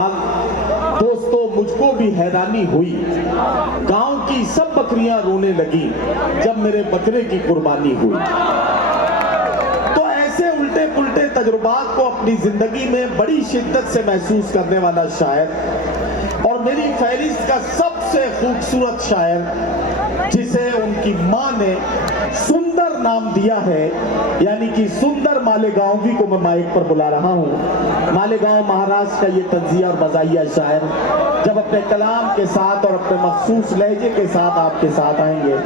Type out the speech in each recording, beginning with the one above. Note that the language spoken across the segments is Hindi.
दोस्तों, मुझको भी हैरानी हुई। गांव की सब बकरियां रोने लगी जब मेरे बकरे की कुर्बानी हुई। तो ऐसे उल्टे पुल्टे तजुर्बात को अपनी जिंदगी में बड़ी शिद्दत से महसूस करने वाला शायर और मेरी फहरिस्त का सबसे खूबसूरत शायर, जिसे उनकी मां ने सुंदर नाम दिया है, यानी कि सुंदर मालेगांवी को मैं माइक पर बुला रहा हूं। मालेगांव महाराष्ट्र का ये तंजिया और मज़ाहिया शायर जब अपने कलाम के साथ और अपने मखसूस लहजे के साथ आपके साथ आएंगे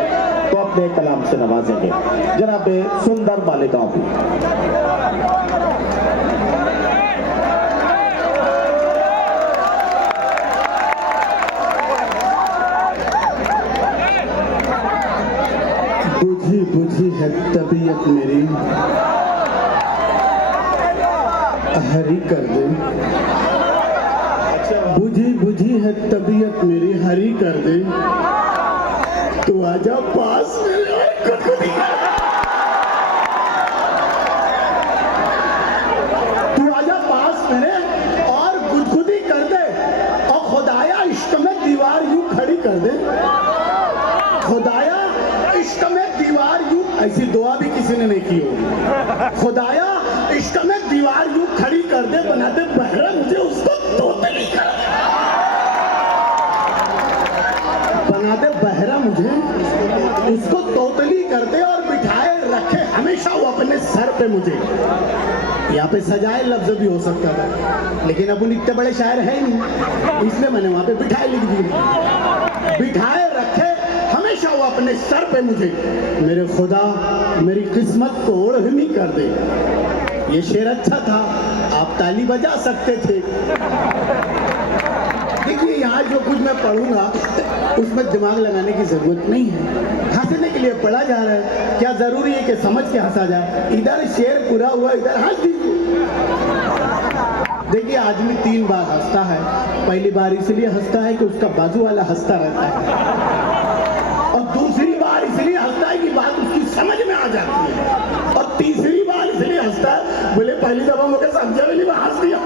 तो अपने कलाम से नवाजेंगे। जनाब सुंदर मालेगांवी। बुझी बुझी है तबीयत मेरी, हरी कर दे। बुझी बुझी है तबीयत मेरी, हरी कर दे। तू आजा पास मेरे और गुदगुदी कर दे। तू आजा पास मेरे और गुदगुदी कर दे, और खुदाया इश्क में दीवार यूं खड़ी कर दे। खुदाया इश्क में दीवार यूं, ऐसी दुआ भी किसी ने नहीं की होगी। खुदाया इश्क में दीवार यूं खड़ी कर दे, बना दे बहरा मुझे उसको तोतली कर दे। बना दे बहरा मुझे उसको तोतली कर दे, और बिठाए रखे हमेशा वो अपने सर पे मुझे। यहाँ पे सजाए लफ्ज भी हो सकता था, लेकिन अब उन इतने बड़े शायर है ही नहीं, इसलिए मैंने वहां पे बिठाए लिख दिया। बिठाए रखे हमेशा वो अपने सर पे मुझे। मेरे खुदा मेरी किस्मत को ओढ़नी कर दे। ये शेर अच्छा था, आप ताली बजा सकते थे। देखिए, यहाँ जो कुछ मैं पढ़ूंगा उसमें दिमाग लगाने की जरूरत नहीं है, हंसने के लिए पढ़ा जा रहा है। क्या जरूरी है कि समझ के हंसा जाए? इधर शेर पूरा हुआ, इधर हंस दीजिए। देखिए, आदमी 3 बार हंसता है। पहली बार इसलिए हंसता है कि उसका बाजू वाला हंसता रहता है, और दूसरी बार इसलिए हंसता है कि बात उसकी समझ में आ जाती है, और तीसरी बार इसलिए हंसता है बोले पहली दफा मुझे समझा भी नहीं, मैं हंस दिया।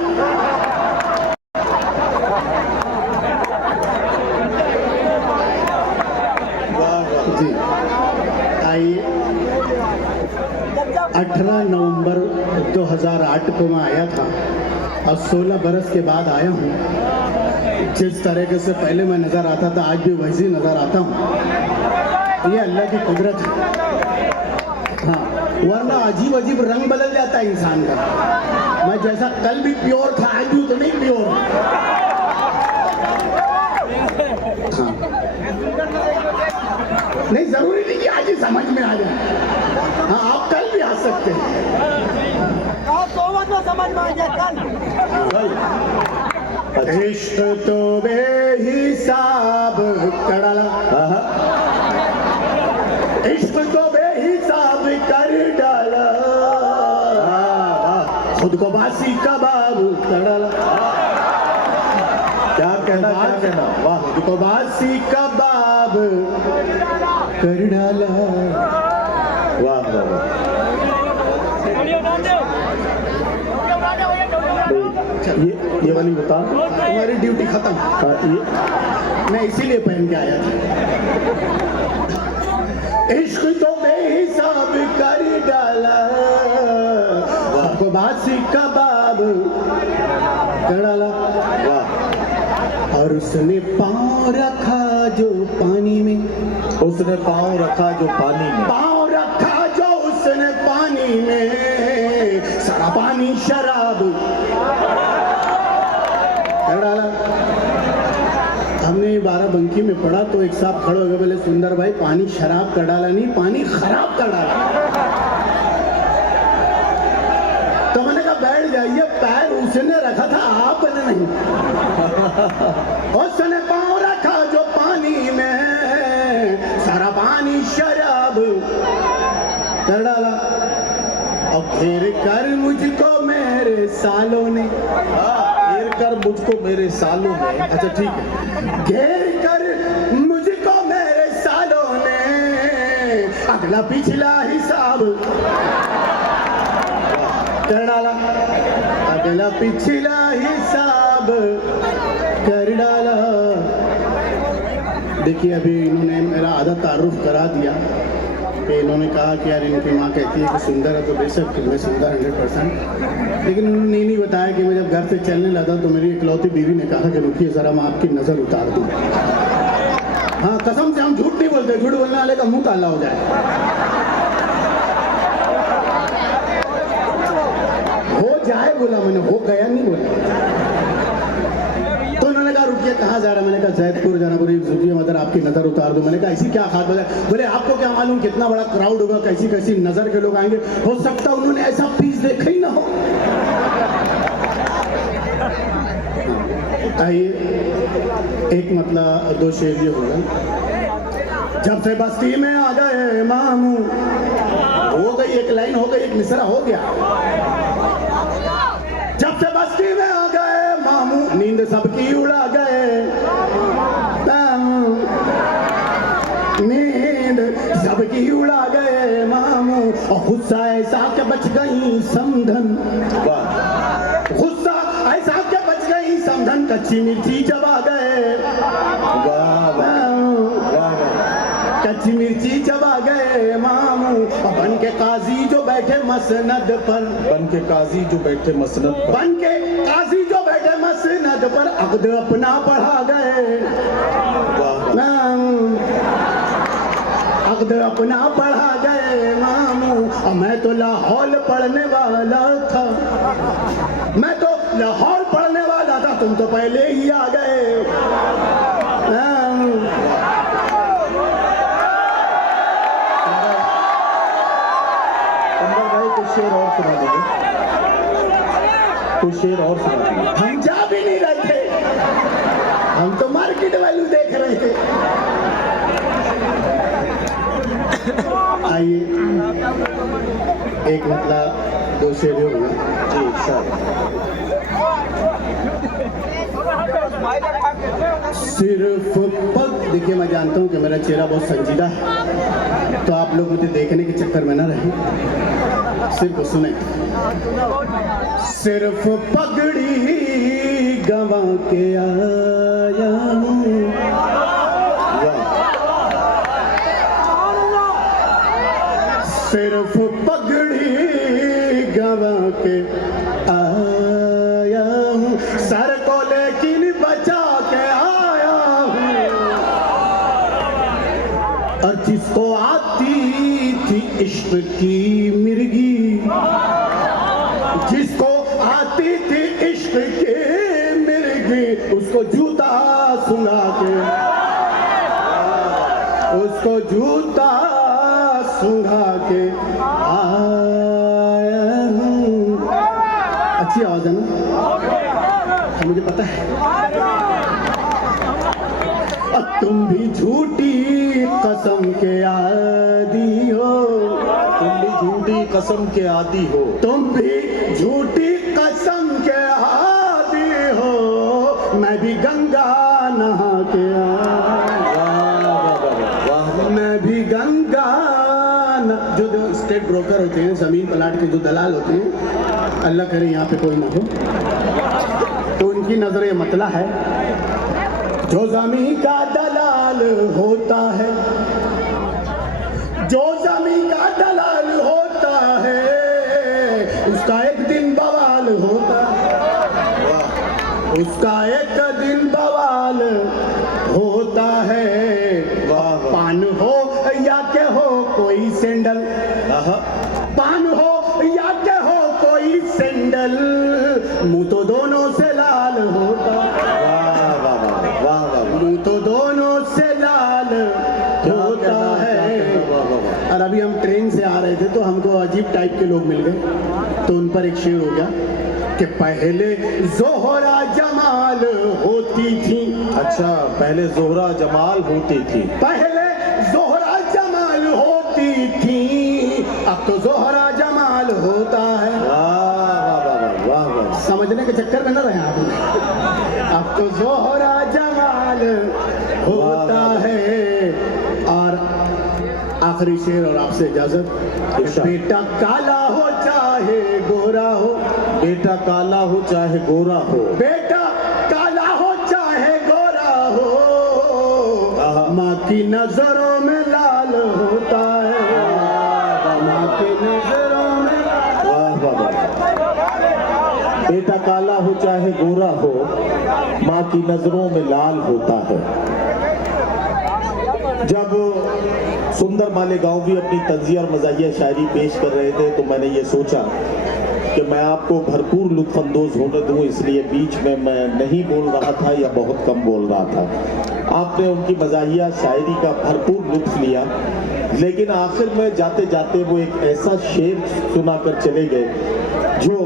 जी आइए, 18 नवंबर 2008 को मैं आया था, और 16 बरस के बाद आया हूँ। जिस तरीके से पहले मैं नजर आता था, आज भी वैसे नजर आता हूँ। ये अल्लाह की कुदरत है। हाँ, वरना अजीब अजीब रंग बदल जाता है इंसान का। मैं जैसा कल भी प्योर था, आज भी तो नहीं प्योर। हाँ, नहीं जरूरी नहीं कि आज ही समझ में आ जाए। हाँ, आप कल भी आ सकते हैं। समझ में आ जाए कल। इश्क तो बेहिसाब कड़ला, इश्क तो बेहिसाब कर डाला, खुद को बासी कबाब कड़ला। क्या कहना, क्या कहना? वाह, खुद को बासी कबाब कर डाला। वाह वाह। ये वाली बता। तुम्हारी ड्यूटी खत्म। ये मैं इसीलिए पहन के आया था। इश्क तो बेहिसाब कर डाला, बासी कबाब कर डाला। और उसने पाँव रखा जो पानी में, उसने पाँव रखा जो पानी में, पाँव रखा जो उसने पानी में, सारा पानी शराब कर डाला। हमने बाराबंकी में पढ़ा तो एक साहब खड़े हो गए, बोले सुंदर भाई, पानी शराब कर डाला नहीं, पानी खराब कर डाला। तो मैंने कहा बैठ जाइए, पैर उसने रखा था, आपने नहीं। उसने पाँव रखा जो पानी में, सारा पानी शराब कर डाला। और घेर कर मुझको मेरे सालों ने, घेर कर मुझको मेरे सालों ने। अच्छा ठीक है, घेर कर मुझको मेरे सालों ने, अगला पिछला हिसाब कर डाला। अगला पिछला हिसाब कर डाला। देखिए अभी इन्होंने मेरा आधा तारुफ करा दिया कि इन्होंने कहा कि यार इनकी माँ कहती है कि सुंदर है, तो बेशक मैं सुंदर 100%, लेकिन उन्होंने नहीं बताया कि मैं जब घर से चलने लगा तो मेरी इकलौती बीवी ने कहा कि रुकिए ज़रा मैं आपकी नज़र उतार दूँ। हाँ कसम से हम झूठ नहीं बोलते, झूठ बोलने वाले का मुंह काला हो जाए। हो जाए बोला मैंने, हो गया नहीं बोला। तो उन्होंने कहा रुकिए कहाँ जा रहा है? मैंने कहा जैदपुर जाना। बोली रुकिए मदर आपकी नज़र उतार दूं। मैंने कहा ऐसी क्या खास बात है? बोले आपको क्या मालूम कितना बड़ा क्राउड होगा, कैसी कैसी नज़र के लोग आएंगे, हो सकता उन्होंने ऐसा पीस देखा ही ना हो। आइए एक मतलब दो शेर ये होगा। जब से बस्ती में आ गए मामू, हो गई एक लाइन, हो गई एक मिसरा, हो गया। जब से बस्ती में आ गए मामू, नींद सबकी उड़ा गए, नींद सबकी उड़ा गए मामू, और गुस्सा ऐसा के बच गई समधन, गुस्सा ऐसा के बच गई समधन, कच्ची मिर्ची चबा गए, कच्ची मिर्ची चबा गए मामू, और बन के काजी जो बैठे मसनद पर, बन के काजी जो बैठे मसनद पर, बन के काजी जो बैठे मसनद पर, अक़्द अपना पढ़ा गए, अक़्द अपना पढ़ा गए मामू, और मैं तो लाहौल पढ़ने वाला था, मैं तो लाहौल पढ़ने वाला था, तुम तो पहले ही आ गए। कुछ शेर और सुना दीजिए, कुछ शेर और सुना दीजिए। हम जा भी नहीं रहे थे, हम तो मार्केट वैल्यू देख रहे थे। आइए एक मतलब दो शेर होगा जी सर। सिर्फ पग, देखिए मैं जानता हूँ कि मेरा चेहरा बहुत संजीदा है, तो आप लोग मुझे देखने के चक्कर में ना रहें, सिर्फ सुने। सिर्फ पगड़ी गंवा के आया हूँ, सिर्फ पगड़ी गंवा के आया हूँ, सर को लेकिन बचा के आया हूँ, और जिसको आती थी इश्क की मिर्गी, जिसको आती थी इश्क की मिर्गी, उसको जूता सुंघा के, उसको जूता सुंघा के आया हूँ। अच्छी आवाज है ना, मुझे पता है। और तुम भी झूठी कसम के आदी हो, तुम भी झूठी कसम के आदी हो, तुम भी झूठी कसम के आदी हो, मैं भी गंगा नहा के आया, मैं भी गंगा जो स्टेट ब्रोकर होते हैं, जमीन प्लाट के जो दलाल होते हैं, अल्लाह करे यहाँ पे कोई ना हो, तो उनकी नजर ये मतला है, जो जमीन का दलाल होता है, जो जमीन का दलाल होता है, उसका एक दिन बवाल होता है, उसका एक दिन बवाल होता है। पान हो या के हो कोई सेंडल, पान हो या के हो कोई सेंडल, मुंह तो दोनों से लाल होता, मुंह तो दोनों से लाल होता है। और अभी हम ट्रेन से आ रहे थे तो हमको अजीब टाइप के लोग मिल गए, तो उन पर एक शेर हो गया कि पहले जोहरा जमाल होती थी। अच्छा, पहले जोहरा जमाल होती थी, पहले जोहरा जमाल होती थी, अब तो जोहरा जमाल होता है। वाह वाह, समझने के चक्कर में न रहे आप, अब तो जोहरा जमाल होता है। और आखिरी शेर और आपसे इजाजत, बेटा काला हो चाहे गोरा हो, बेटा काला हो चाहे गोरा हो, बेटा की नजरों में लाल होता है, माँ की नजरों में। वाह वाह वाह। बेटा काला हो चाहे गोरा हो, माँ की नजरों में लाल होता है। जब सुंदर मालेगांवी अपनी तंज़िया और मज़ाहिया शायरी पेश कर रहे थे तो मैंने ये सोचा कि मैं आपको भरपूर लुत्फ़अंदोज़ होने दूं, इसलिए बीच में मैं नहीं बोल रहा था या बहुत कम बोल रहा था। आपने उनकी मज़ाहिया शायरी का भरपूर लुत्फ़ लिया, लेकिन आखिर में जाते जाते वो एक ऐसा शेर सुना कर चले गए जो